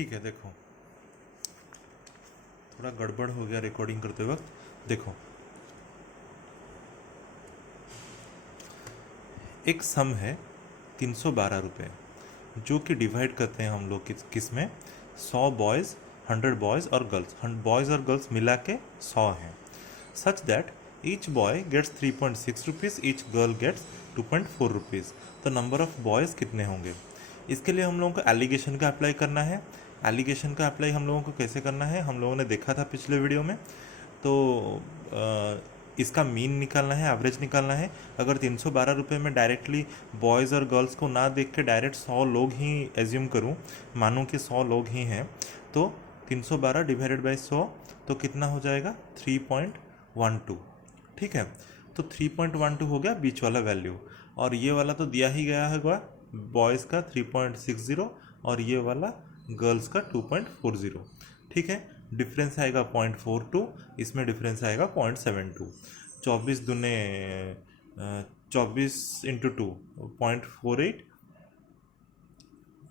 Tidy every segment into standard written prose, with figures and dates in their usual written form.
ठीक है, देखो थोड़ा गड़बड़ हो गया रिकॉर्डिंग करते वक्त। देखो, एक सम है 312 रुपये, जो कि डिवाइड करते हैं हम लोग किस में, 100 बॉयज़, 100 बॉयज़ और गर्ल्स, बॉयज़ और गर्ल्स मिला के 100 हैं, such that each boy gets 3.6 rupees, each girl gets 2.4 rupees. तो नंबर ऑफ बॉयज़ कितने होंगे? इसके लिए हम लोगों को एलिगेशन का अप्लाई करना है। एलिगेशन का अप्लाई हम लोगों को कैसे करना है, हम लोगों ने देखा था पिछले वीडियो में। तो इसका मीन निकालना है, एवरेज निकालना है। अगर 312 रुपये में डायरेक्टली बॉयज़ और गर्ल्स को ना देख के डायरेक्ट 100 लोग ही एज्यूम करूं, मानूं कि 100 लोग ही हैं, तो 312 डिवाइडेड बाई 100 तो कितना हो जाएगा, 3.12। ठीक है, तो 3.12 हो गया बीच वाला वैल्यू, और ये वाला तो दिया ही गया होगा, बॉयज़ का 3.60 और ये वाला गर्ल्स का 2.40। ठीक है, डिफरेंस आएगा 0.42, इसमें डिफरेंस आएगा 0.72। 24 × 2 0.48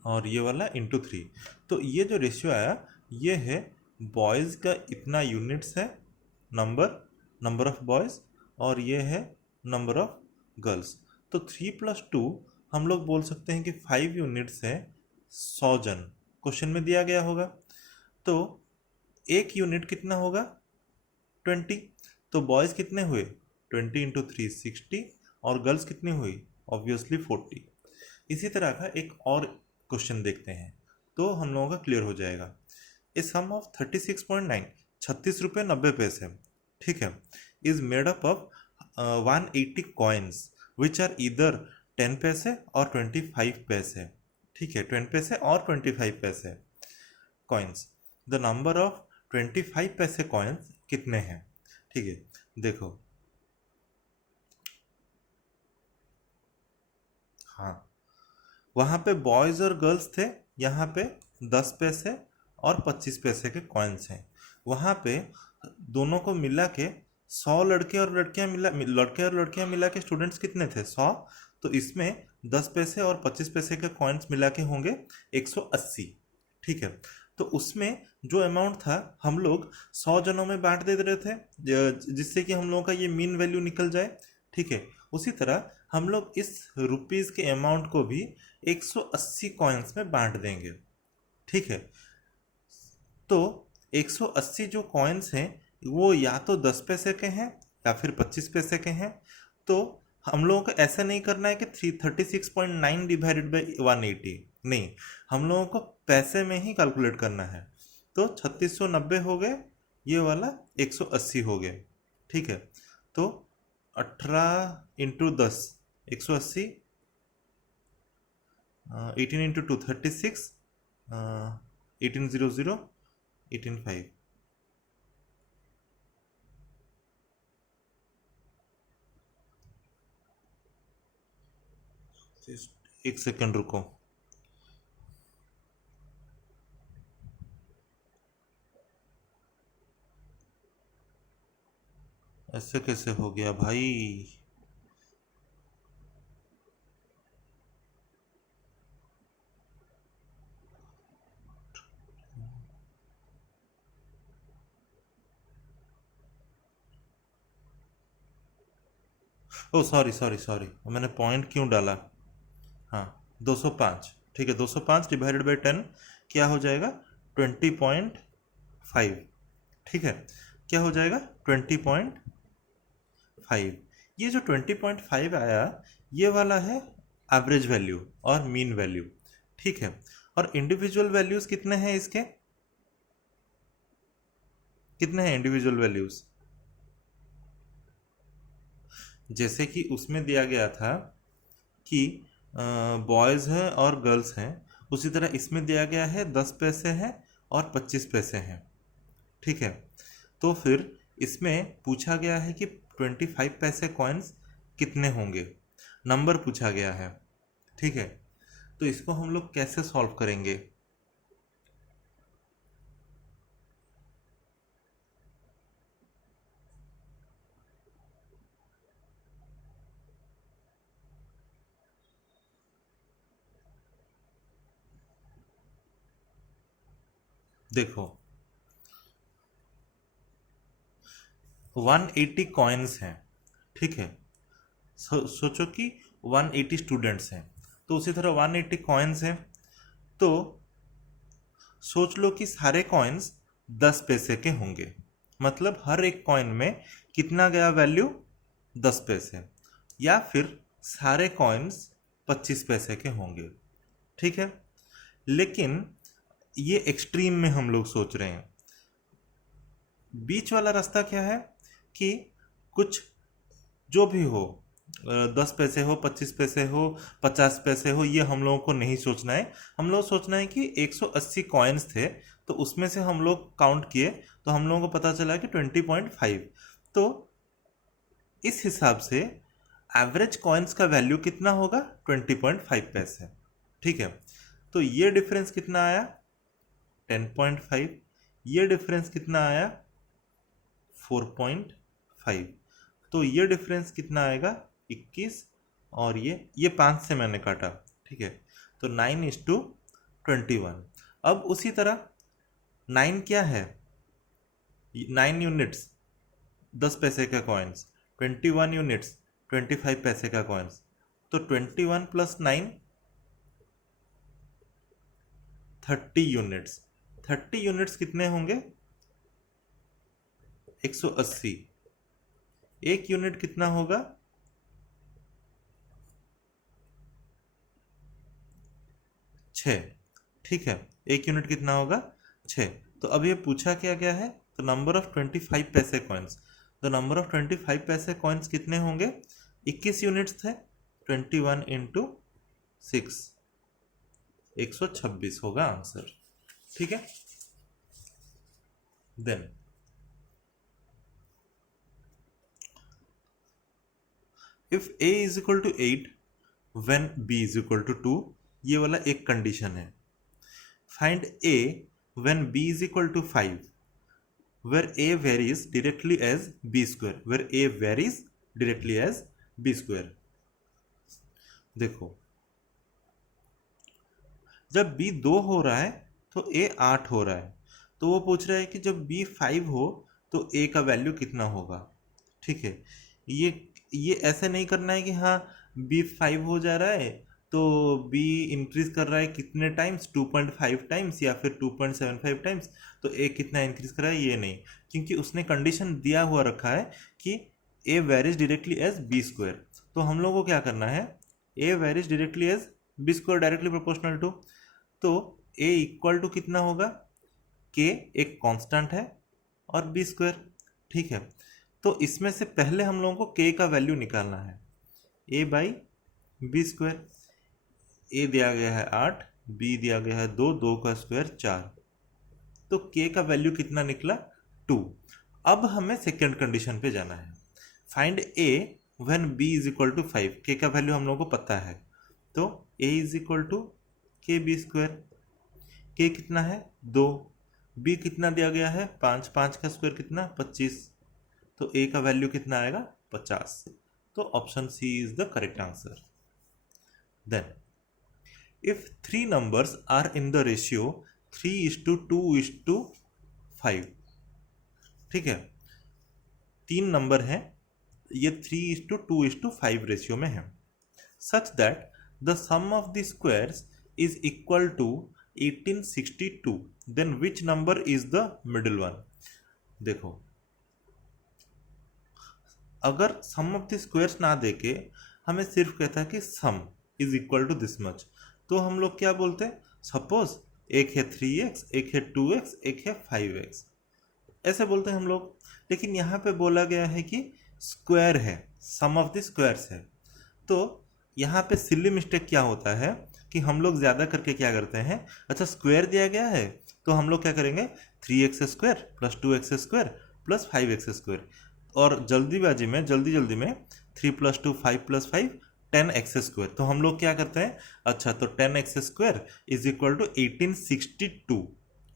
और ये वाला × 3। तो ये जो रेशियो आया, ये है बॉयज़ का इतना यूनिट्स है, नंबर ऑफ बॉयज़, और ये है नंबर ऑफ गर्ल्स। तो 3 + 2 हम लोग बोल सकते हैं कि 5 यूनिट्स है 100 जन, क्वेश्चन में दिया गया होगा। तो एक यूनिट कितना होगा, 20। तो बॉयज़ कितने हुए, 20 × 3 60, और गर्ल्स कितनी हुई, ऑब्वियसली 40। इसी तरह का एक और क्वेश्चन देखते हैं, तो हम लोगों का क्लियर हो जाएगा। ए सम ऑफ 36.9, 36 रुपये 90 पैसे, ठीक है, is made up of 180 coins which are इधर 10 पैसे और 25 पैसे। ठीक है, 10 पैसे और 25 पैसे कॉइन्स। द नंबर ऑफ 25 पैसे कॉइन्स कितने हैं? ठीक है, देखो, हाँ, वहाँ पे बॉयज़ और गर्ल्स थे, यहाँ पे 10 पैसे और 25 पैसे के कॉइन्स हैं। वहाँ पे दोनों को मिला के 100 लड़के और लड़कियाँ मिला के स्टूडेंट्स कितने थे, 100। तो इसमें 10 पैसे और 25 पैसे के कॉइन्स मिला के होंगे 180। ठीक है, तो उसमें जो अमाउंट था हम लोग 100 जनों में बांट दे रहे थे, जिससे कि हम लोगों का ये मीन वैल्यू निकल जाए। ठीक है, उसी तरह हम लोग इस रुपीज़ के अमाउंट को भी 180 कॉइन्स में बांट देंगे। ठीक है, तो 180 जो कॉइन्स हैं वो या तो 10 पैसे के हैं या फिर 25 पैसे के हैं। तो हम लोगों को ऐसा नहीं करना है कि 36.9 डिवाइडेड बाई 180, नहीं, हम लोगों को पैसे में ही कैलकुलेट करना है। तो 3690 हो गए, ये वाला 180 हो गए। ठीक है, तो 18 × 10 180, 18 × 2 36, 1800 18.5। एक सेकंड रुको, ऐसे कैसे हो गया भाई? ओ सॉरी सॉरी सॉरी, मैंने पॉइंट क्यों डाला? हाँ, 205। ठीक है, 205 डिवाइडेड बाई 10 क्या हो जाएगा, 20.5। ठीक है, क्या हो जाएगा, 20.5। ये जो 20.5 आया, ये वाला है एवरेज वैल्यू और मीन वैल्यू। ठीक है, और इंडिविजुअल वैल्यूज कितने हैं इसके, कितने हैं इंडिविजुअल वैल्यूज? जैसे कि उसमें दिया गया था कि बॉयज़ हैं और गर्ल्स हैं, उसी तरह इसमें दिया गया है 10 पैसे हैं और 25 पैसे हैं। ठीक है, तो फिर इसमें पूछा गया है कि 25 पैसे कॉइन्स कितने होंगे, नंबर पूछा गया है। ठीक है, तो इसको हम लोग कैसे सॉल्व करेंगे? देखो 180 कॉइन्स हैं, ठीक है। सोचो कि 180 स्टूडेंट्स हैं, तो उसी तरह 180 कॉइन्स हैं, तो सोच लो कि सारे कॉइन्स 10 पैसे के होंगे, मतलब हर एक कॉइन में कितना गया वैल्यू, 10 पैसे, या फिर सारे कॉइन्स 25 पैसे के होंगे, ठीक है। लेकिन ये एक्सट्रीम में हम लोग सोच रहे हैं। बीच वाला रास्ता क्या है कि कुछ जो भी हो, 10 पैसे हो, 25 पैसे हो, 50 पैसे हो, ये हम लोगों को नहीं सोचना है। हम लोग सोचना है कि 180 कॉइन्स थे, तो उसमें से हम लोग काउंट किए तो हम लोगों को पता चला कि 20.5। तो इस हिसाब से एवरेज कॉइन्स का वैल्यू कितना होगा, 20.5 पैसे, ठीक है। तो ये डिफरेंस कितना आया, 10.5। ये डिफरेंस कितना आया, 4.5। तो ये डिफरेंस कितना आएगा, 21, और ये 5 से मैंने काटा, ठीक है। तो 9:21। अब उसी तरह 9 क्या है, 9 यूनिट्स 10 पैसे का कॉइन्स, 21 यूनिट्स 25 पैसे का कॉइन्स, तो 21 + 9 30 यूनिट्स। 30 यूनिट्स कितने होंगे, 180। एक यूनिट कितना होगा, 6, ठीक है। एक यूनिट कितना होगा, 6। तो अब ये पूछा क्या गया है, तो नंबर ऑफ 25 पैसे कॉइन्स। तो नंबर ऑफ 25 पैसे कॉइन्स कितने होंगे, 21 यूनिट्स थे, 21 × 6, 126 होगा आंसर, ठीक है। Then if a = 8 when b = 2, ये वाला एक कंडीशन है। Find a when b = 5 where a varies directly as b², where a varies directly as b²। देखो जब b 2 हो रहा है तो a 8 हो रहा है, तो वो पूछ रहा है कि जब b 5 हो तो a का वैल्यू कितना होगा, ठीक है। ये ऐसे नहीं करना है कि हाँ b 5 हो जा रहा है तो b इंक्रीज कर रहा है कितने टाइम्स, 2.5 टाइम्स या फिर 2.75 टाइम्स, तो a कितना इंक्रीज कर रहा है, ये नहीं। क्योंकि उसने कंडीशन दिया हुआ रखा है कि a varies directly as b²। तो हम लोगों को क्या करना है, a varies directly as b² directly proportional to, तो a इक्वल टू कितना होगा, k एक कांस्टेंट है और b², ठीक है। तो इसमें से पहले हम लोगों को k का वैल्यू निकालना है, a/b²। a दिया गया है 8, b दिया गया है 2, 2 का स्क्वायर 4, तो k का वैल्यू कितना निकला, 2। अब हमें सेकेंड कंडीशन पे जाना है, find a when b = 5। k का वैल्यू हम लोगों को पता है, तो a = kb²। k कितना है, 2, b कितना दिया गया है, 5, 5 का स्क्वायर कितना, 25, तो a का वैल्यू कितना आएगा, 50। तो option C is the correct answer. Then if 3 numbers are in the ratio 3:2:5, ठीक है, 3 नंबर हैं, ये 3:2:5 रेशियो में है, such that the sum of the squares is equal to 1862, then which number is the middle one। देखो अगर सम of the squares ना देके हमें सिर्फ कहता है कि sum is equal to this much, तो हम लोग क्या बोलते हैं, सपोज एक है 3x, एक है 2x, एक है 5x, ऐसे बोलते हैं हम लोग। लेकिन यहाँ पे बोला गया है कि स्क्वायर है, सम ऑफ द स्क्वायर्स है, तो यहाँ पे सिली मिस्टेक क्या होता है कि हम लोग ज़्यादा करके क्या करते हैं, अच्छा स्क्वायर दिया गया है तो हम लोग क्या करेंगे, 3x² + 2x² + 5x², और जल्दी में 3 + 2 5 + 5 10x², तो हम लोग क्या करते हैं, अच्छा तो 10x² = 1862,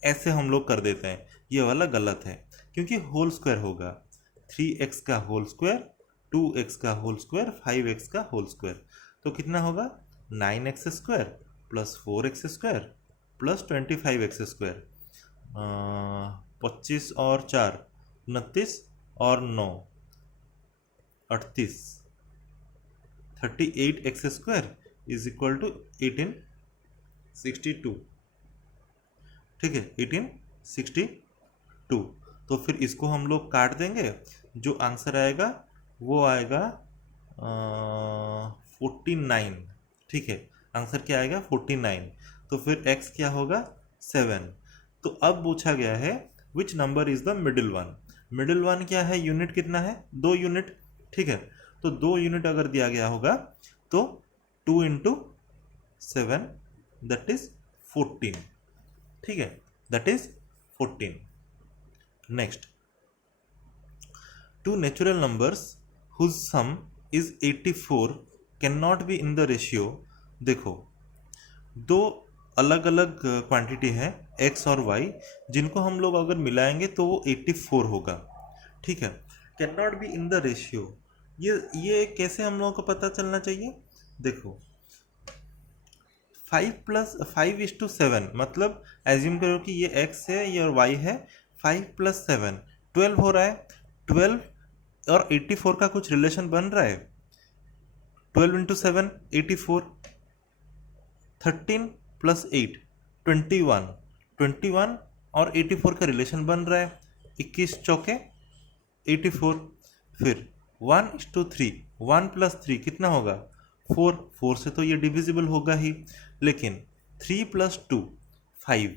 ऐसे हम लोग कर देते हैं। ये वाला गलत है क्योंकि होल स्क्वायर होगा, 3x का होल स्क्वायर, 2x का होल स्क्वायर, 5x का होल स्क्वायर, तो कितना होगा, 9x² + 4x² + 25x²। 25 और 4 29 और 9 38 38x² इज इक्वल टू 1862। ठीक है, 1862। तो फिर इसको हम लोग काट देंगे, जो आंसर आएगा वो आएगा 49। ठीक है, आंसर क्या आएगा 49। तो फिर x क्या होगा 7। तो अब पूछा गया है which number is the middle one. Middle one क्या है, यूनिट कितना है 2 यूनिट। ठीक है, तो 2 यूनिट अगर दिया गया होगा तो 2 इंटू 7 दैट इज 14। ठीक है, that is 14। Next, two natural numbers whose sum is 84 cannot be in the ratio। देखो, दो अलग अलग क्वांटिटी है x और y, जिनको हम लोग अगर मिलाएंगे तो वो 84 होगा। ठीक है, can not be in the ratio. ये कैसे हम लोगों को पता चलना चाहिए, देखो 5+5:7 मतलब एज्यूम करो कि ये x है ये और y है, 5+7 12 हो रहा है। 12 और 84 का कुछ रिलेशन बन रहा है। 12 इंटू 7 84, 13 + 8 21, 21 और 84 का रिलेशन बन रहा है। 21 चौके 84। फिर 1:3, 1 + 3 कितना होगा 4, 4 से तो ये डिविजिबल होगा ही, लेकिन 3 + 2 5,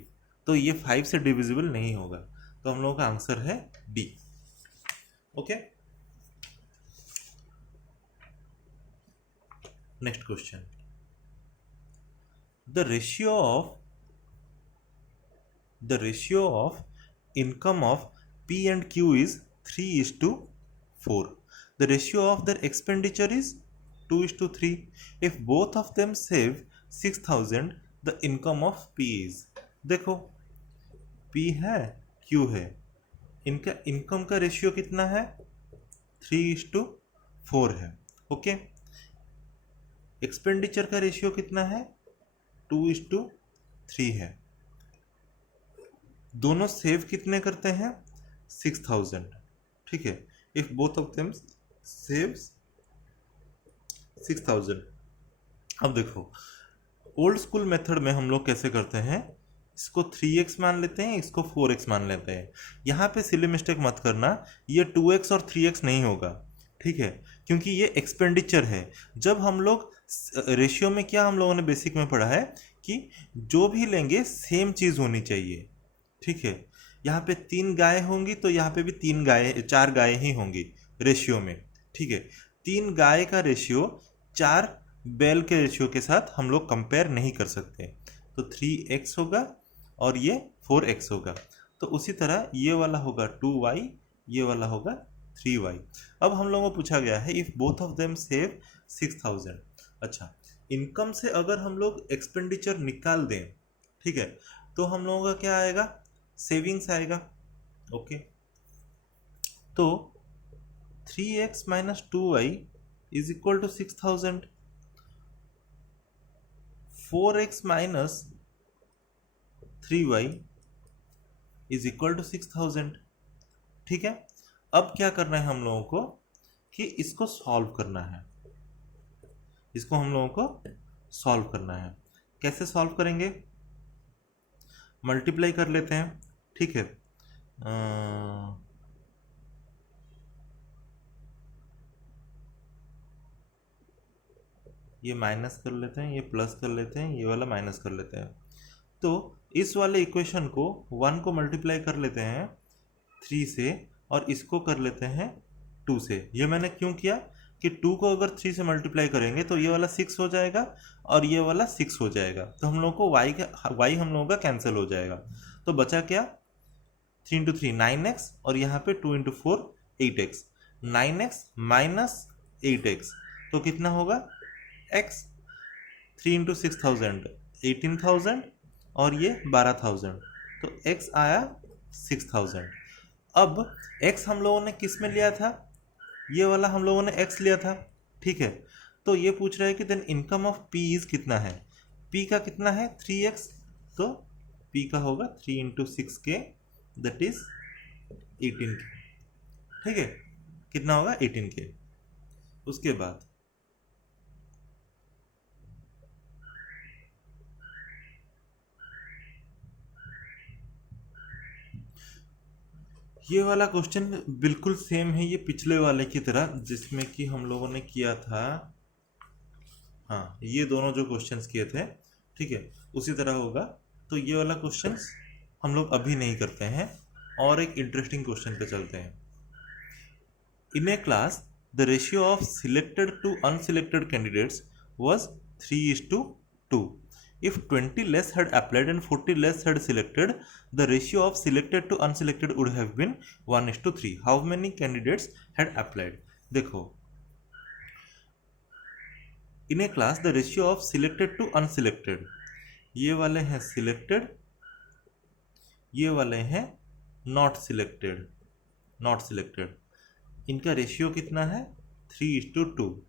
तो ये 5 से डिविजिबल नहीं होगा। तो हम लोगों का आंसर है D. Okay, next question, the ratio of income of P and Q is 3:4. The ratio of their expenditure is 2:3. If both of them save 6,000, the income of P is। देखो P है Q है, इनका income का ratio कितना है 3:4 है। Okay, expenditure का ratio कितना है 2:3 है। दोनों सेव कितने करते हैं 6,000। ठीक है, if both of them saves 6,000। अब देखो ओल्ड स्कूल मेथड में हम लोग कैसे करते हैं, इसको 3x मान लेते हैं, इसको 4x मान लेते हैं। यहाँ पे सिली मिस्टेक मत करना, ये 2x और 3x नहीं होगा। ठीक है, क्योंकि ये एक्सपेंडिचर है। जब हम लोग रेशियो में क्या हम लोगों ने बेसिक में पढ़ा है कि जो भी लेंगे सेम चीज़ होनी चाहिए। ठीक है, यहाँ पे 3 गाय होंगी तो यहाँ पे भी 4 गाय ही होंगी रेशियो में। ठीक है, 3 गाय का रेशियो 4 बैल के रेशियो के साथ हम लोग कंपेयर नहीं कर सकते। तो 3x होगा और ये 4x होगा। तो उसी तरह ये वाला होगा 2y, ये वाला होगा 3y। अब हम लोगों को पूछा गया है if both of them save 6,000। अच्छा, इनकम से अगर हम लोग एक्सपेंडिचर निकाल दें, ठीक है, तो हम लोगों का क्या आएगा सेविंग्स आएगा। ओके, तो 3x - 2y is equal to 6,000, 4x - 3y is equal to 6,000। ठीक है, अब क्या करना है हम लोगों को कि इसको सॉल्व करना है। इसको हम लोगों को सॉल्व करना है। कैसे सॉल्व करेंगे, मल्टीप्लाई कर लेते हैं। ठीक है, ये माइनस कर लेते हैं, ये प्लस कर लेते हैं, ये वाला माइनस कर लेते हैं। तो इस वाले इक्वेशन को 1 को मल्टीप्लाई कर लेते हैं 3 से और इसको कर लेते हैं 2 से। ये मैंने क्यों किया कि 2 को अगर 3 से मल्टीप्लाई करेंगे तो ये वाला 6 हो जाएगा और ये वाला 6 हो जाएगा। तो हम लोग को y हम लोगों का कैंसिल हो जाएगा। तो बचा क्या 3 × 3 9x और यहाँ पे 2 × 4 8x। 9x - 8x तो कितना होगा x। 3 × 6,000 18,000 और ये 12,000, तो x आया 6,000। अब x हम लोगों ने किस में लिया था, ये वाला हम लोगों ने x लिया था। ठीक है, तो ये पूछ रहा है कि then income of p is कितना है। p का कितना है 3x, तो P का होगा 3 into 6K that is 18K। ठीक है, कितना होगा 18K। उसके बाद ये वाला क्वेश्चन बिल्कुल सेम है ये पिछले वाले की तरह, जिसमें कि हम लोगों ने किया था। हाँ, ये दोनों जो क्वेश्चंस किए थे, ठीक है, उसी तरह होगा। तो ये वाला क्वेश्चंस हम लोग अभी नहीं करते हैं, और एक इंटरेस्टिंग क्वेश्चन पे चलते हैं। In a class the ratio of selected to unselected candidates was 3:2. If 20 less had applied and 40 less had selected, the ratio of selected to unselected would have been 1:3. How many candidates had applied? देखो, in a class the ratio of selected to unselected, ये वाले हैं selected, ये वाले हैं not selected, इनका ratio कितना है 3:2.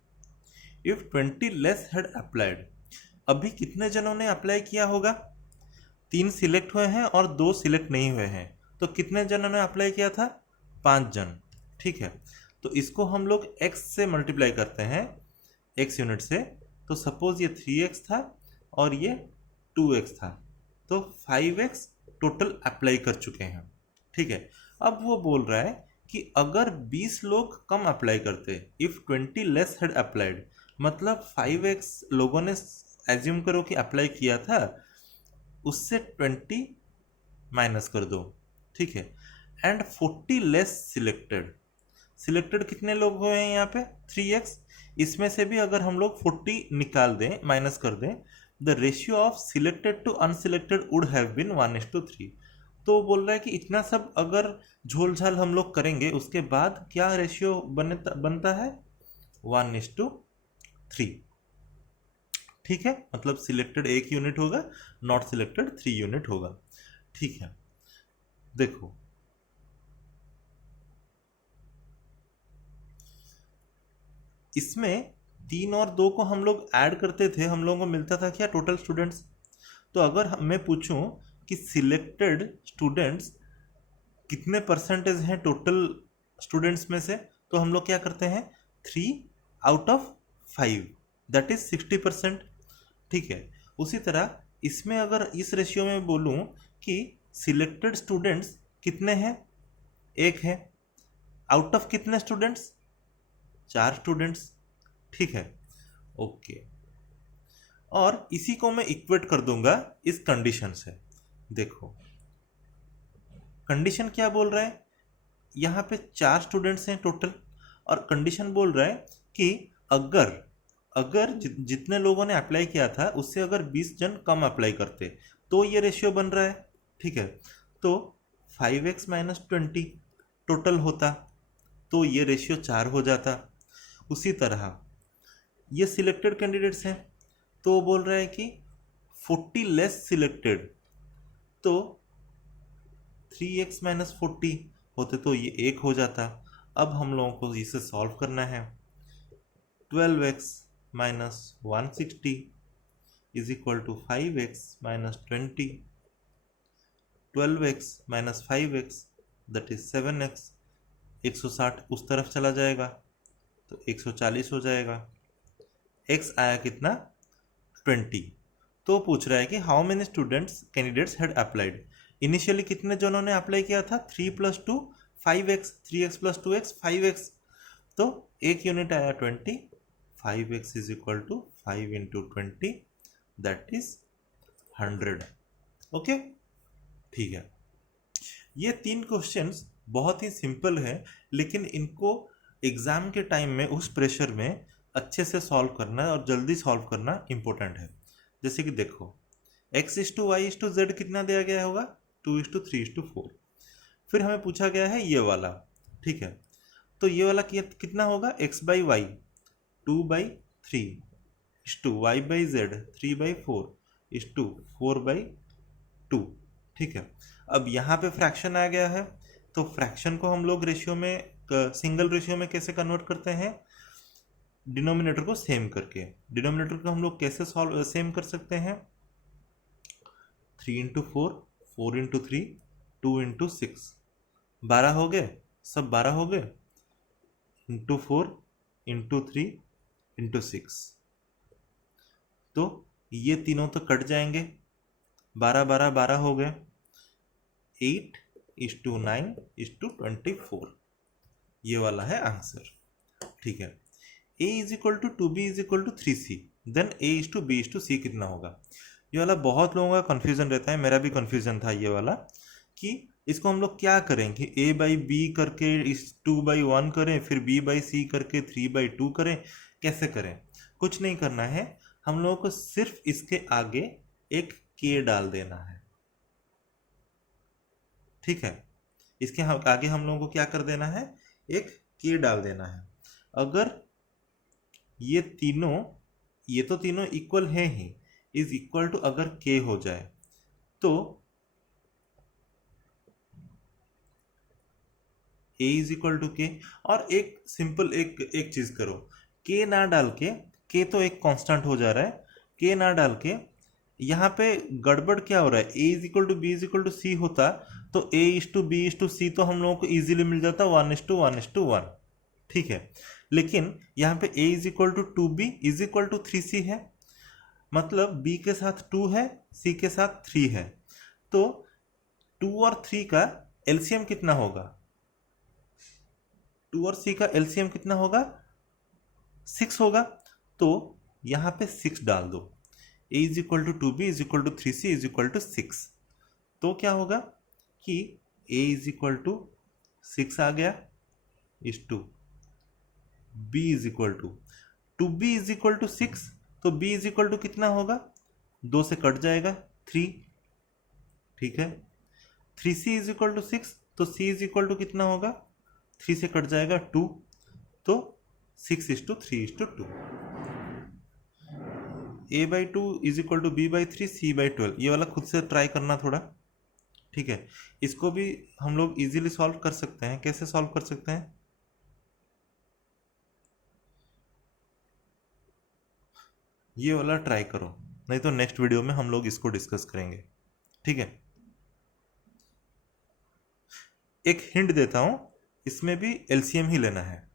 If 20 less had applied, अभी कितने जनों ने अप्लाई किया होगा? 3 सिलेक्ट हुए हैं और 2 सिलेक्ट नहीं हुए हैं, तो कितने जनों ने अप्लाई किया था? 5 जन। ठीक है, तो इसको हम लोग x से मल्टीप्लाई करते हैं, x यूनिट से। तो सपोज ये 3x था और ये 2x था, तो 5x टोटल अप्लाई कर चुके हैं। ठीक है, अब वो बोल रहा है कि अगर 20 लोग कम अप्लाई करते, इफ 20 लेस हैड अप्लाइड, मतलब 5x लोगों ने एज्यूम करो कि अप्लाई किया था, उससे 20 माइनस कर दो। ठीक है, एंड 40 लेस सिलेक्टेड कितने लोग हुए हैं यहाँ पे 3x, इसमें से भी अगर हम लोग 40 निकाल दें, माइनस कर दें, the ratio of selected to unselected would have been 1:3। तो बोल रहा है कि इतना सब अगर झोल-झाल हम लोग करेंगे, उसके बाद क्या रेशियो बनता है 1:3। ठीक है, मतलब सिलेक्टेड 1 यूनिट होगा, नॉट सिलेक्टेड 3 यूनिट होगा। ठीक है, देखो इसमें 3 और 2 को हम लोग ऐड करते थे, हम लोगों को मिलता था क्या टोटल स्टूडेंट्स। तो अगर मैं पूछूं कि सिलेक्टेड स्टूडेंट्स कितने परसेंटेज हैं टोटल स्टूडेंट्स में से, तो हम लोग क्या करते हैं 3/5, दैट इज 60%। ठीक है, उसी तरह इसमें अगर इस रेशियो में बोलूं कि सिलेक्टेड स्टूडेंट्स कितने हैं, 1 है, आउट ऑफ कितने स्टूडेंट्स, 4 स्टूडेंट्स। ठीक है, ओके, और इसी को मैं इक्वेट कर दूंगा इस कंडीशन से। देखो कंडीशन क्या बोल रहा है, यहाँ पे 4 स्टूडेंट्स हैं टोटल, और कंडीशन बोल रहा है कि अगर जितने लोगों ने अप्लाई किया था उससे अगर 20 जन कम अप्लाई करते तो ये रेशियो बन रहा है। ठीक है, तो 5x - 20 टोटल होता, तो ये रेशियो 4 हो जाता। उसी तरह ये सिलेक्टेड कैंडिडेट्स हैं, तो बोल रहा है कि 40 लेस सिलेक्टेड, तो 3x - 40 होते तो ये 1 हो जाता। अब हम लोगों को इसे सॉल्व करना है। 12x - 160 is equal to 5x - 20, 12x - 5x that is 7x, 160 उस तरफ चला जाएगा तो 140 हो जाएगा। x आया कितना 20। तो पूछ रहा है कि how many students candidates had applied, initially कितने जनों ने अप्लाई किया था 3 + 2 5x, 3x + 2x 5x, तो 1 यूनिट आया 20, 5x is equal to 5 × 20 that is 100। Okay, ठीक है, ये 3 क्वेश्चंस बहुत ही सिंपल है, लेकिन इनको एग्जाम के टाइम में उस प्रेशर में अच्छे से सॉल्व करना और जल्दी सॉल्व करना इंपॉर्टेंट है। जैसे कि देखो x/y/z कितना दिया गया होगा 2:3:4, फिर हमें पूछा गया है ये वाला। ठीक है, तो ये वाला कितना होगा x/y 2/3 y/z 3/4 4/2। ठीक है, अब यहाँ पे फ्रैक्शन आ गया है, तो फ्रैक्शन को हम लोग रेशियो में, सिंगल रेशियो में कैसे कन्वर्ट करते हैं, डिनोमिनेटर को सेम करके। डिनोमिनेटर को हम लोग कैसे सेम कर सकते हैं, 3 × 4 4 इंटू 3 2 इंटू 6 12 हो गए, सब 12 हो गए, इंटू 4 इंटू 3 इंटू 6। तो ये तीनों तो कट जाएंगे, 12 12 12 हो गए, 8:9:24, ये वाला है आंसर। ठीक है, a is equal to 2b is equal to 3c, then a is to b is to c कितना होगा। ये वाला बहुत लोगों का कंफ्यूजन रहता है, मेरा भी कंफ्यूजन था ये वाला, कि इसको हम लोग क्या करेंगे, a बाई बी करके इस 2/1 करें, फिर b बाई सी करके 3/2 करें, कैसे करें। कुछ नहीं करना है, हम लोगों को सिर्फ इसके आगे एक k डाल देना है। ठीक है, इसके आगे हम लोगों को क्या कर देना है, एक k डाल देना है। अगर ये तो तीनों इक्वल है ही, इज इक्वल टू अगर k हो जाए तो a इज इक्वल टू के। और एक सिंपल एक चीज करो, k ना डाल के, k तो एक कांस्टेंट हो जा रहा है, k ना डाल के यहाँ पे गड़बड़ क्या हो रहा है, a is equal to B is equal to C होता तो a is to B is to C तो हम लोगों को इजीली मिल जाता 1:1:1। ठीक है, लेकिन यहाँ पे a is equal to 2b is equal to 3c है, मतलब b के साथ 2 है, c के साथ 3 है, तो 2 और 3 का एलसीएम कितना होगा, 2 और c का एलसीएम कितना होगा, 6 होगा। तो यहाँ पे 6 डाल दो, a is equal to 2b is equal to 3c is equal to 6। तो क्या होगा कि a इज इक्वल टू 6 आ गया, is to b is equal to 2b is equal to 6, तो b इज इक्वल टू कितना होगा, 2 से कट जाएगा 3। ठीक है, 3c इज इक्वल टू 6, तो c इज इक्वल टू कितना होगा, 3 से कट जाएगा 2, तो 6:3:2। a/2 is equal to b/3 c/12, ये वाला खुद से ट्राई करना थोड़ा। ठीक है, इसको भी हम लोग इजीली सॉल्व कर सकते हैं। कैसे सॉल्व कर सकते हैं, ये वाला ट्राई करो, नहीं तो नेक्स्ट वीडियो में हम लोग इसको डिस्कस करेंगे। ठीक है, एक हिंट देता हूं, इसमें भी एलसीएम ही लेना है।